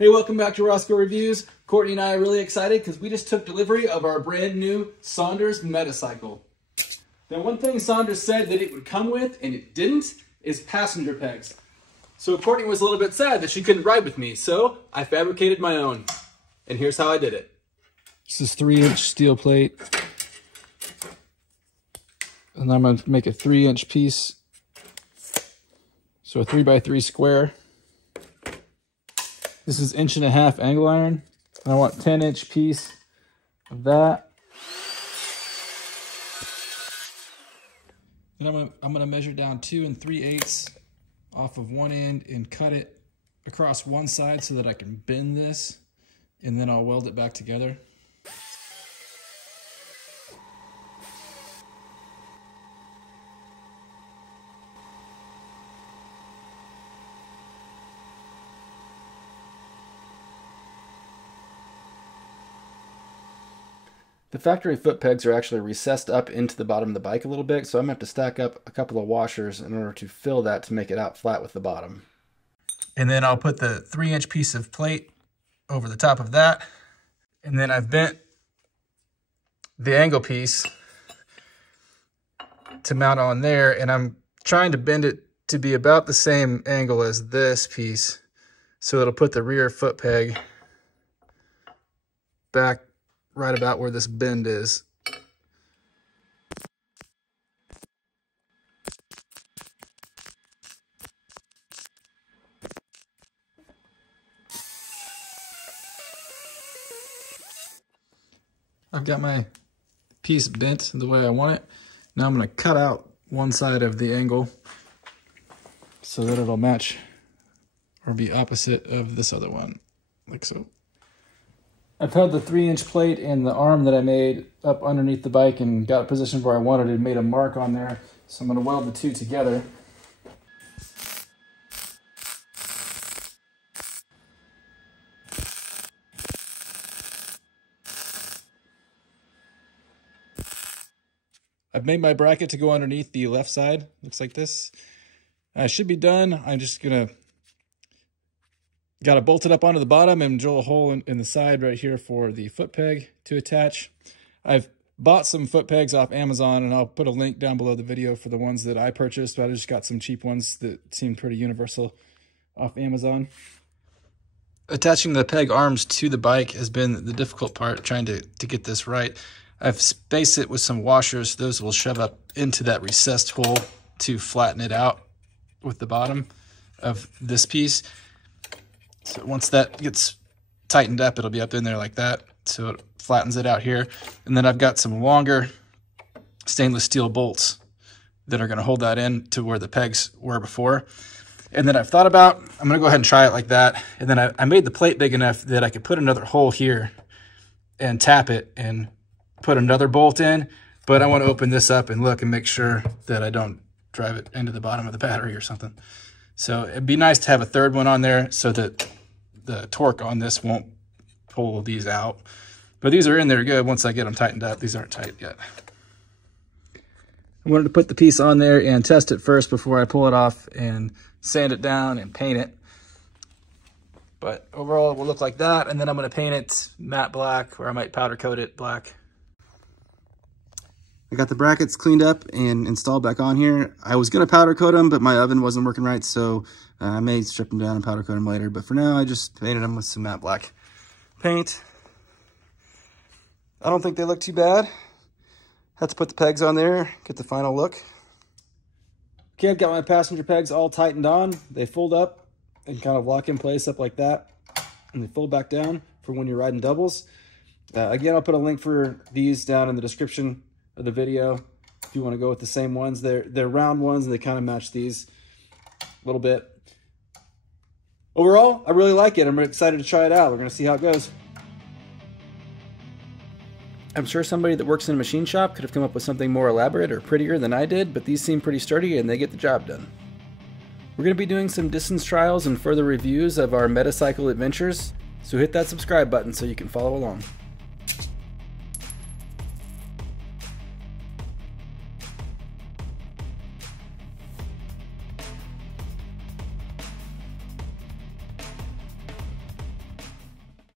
Hey, welcome back to Rosco Reviews. Courtney and I are really excited because we just took delivery of our brand new Sondors Metacycle. Now, one thing Sondors said that it would come with, and it didn't, is passenger pegs. So Courtney was a little bit sad that she couldn't ride with me, so I fabricated my own. And here's how I did it. This is 3-inch steel plate. And I'm going to make a 3-inch piece. So a 3x3 square. This is 1.5-inch angle iron. And I want 10-inch piece of that. And I'm gonna measure down 2 3/8 off of one end and cut it across one side so that I can bend this, and then I'll weld it back together. The factory foot pegs are actually recessed up into the bottom of the bike a little bit, so I'm going to have to stack up a couple of washers in order to fill that to make it out flat with the bottom. And then I'll put the 3-inch piece of plate over the top of that. And then I've bent the angle piece to mount on there, and I'm trying to bend it to be about the same angle as this piece, so it'll put the rear foot peg back right about where this bend is. I've got my piece bent the way I want it. Now I'm going to cut out one side of the angle so that it'll match or be opposite of this other one, like so. I've held the 3-inch plate and the arm that I made up underneath the bike and got it positioned where I wanted it and made a mark on there. So I'm going to weld the two together. I've made my bracket to go underneath the left side. Looks like this. I should be done. I'm just going to got it bolted up onto the bottom and drill a hole in the side right here for the foot peg to attach. I've bought some foot pegs off Amazon, and I'll put a link down below the video for the ones that I purchased, but I just got some cheap ones that seem pretty universal off Amazon. Attaching the peg arms to the bike has been the difficult part, trying to get this right. I've spaced it with some washers. Those will shove up into that recessed hole to flatten it out with the bottom of this piece. So once that gets tightened up, it'll be up in there like that. So it flattens it out here. And then I've got some longer stainless steel bolts that are going to hold that in to where the pegs were before. And then I've thought about, I'm going to go ahead and try it like that. And then I made the plate big enough that I could put another hole here and tap it and put another bolt in. But I want to open this up and look and make sure that I don't drive it into the bottom of the battery or something. So it'd be nice to have a third one on there so that the torque on this won't pull these out. But these are in there good once I get them tightened up. These aren't tight yet. I wanted to put the piece on there and test it first before I pull it off and sand it down and paint it. But overall it will look like that, and then I'm going to paint it matte black, or I might powder coat it black. I got the brackets cleaned up and installed back on here. I was going to powder coat them, but my oven wasn't working right, so I may strip them down and powder coat them later. But for now, I just painted them with some matte black paint. I don't think they look too bad. Have to put the pegs on there, get the final look. Okay, I've got my passenger pegs all tightened on. They fold up and kind of lock in place up like that, and they fold back down for when you're riding doubles. Again, I'll put a link for these down in the description of the video if you want to go with the same ones. They're round ones, and they kind of match these a little bit. Overall, I really like it. I'm excited to try it out. We're going to see how it goes. I'm sure somebody that works in a machine shop could have come up with something more elaborate or prettier than I did, but these seem pretty sturdy and they get the job done. We're going to be doing some distance trials and further reviews of our Metacycle adventures, so hit that subscribe button so you can follow along.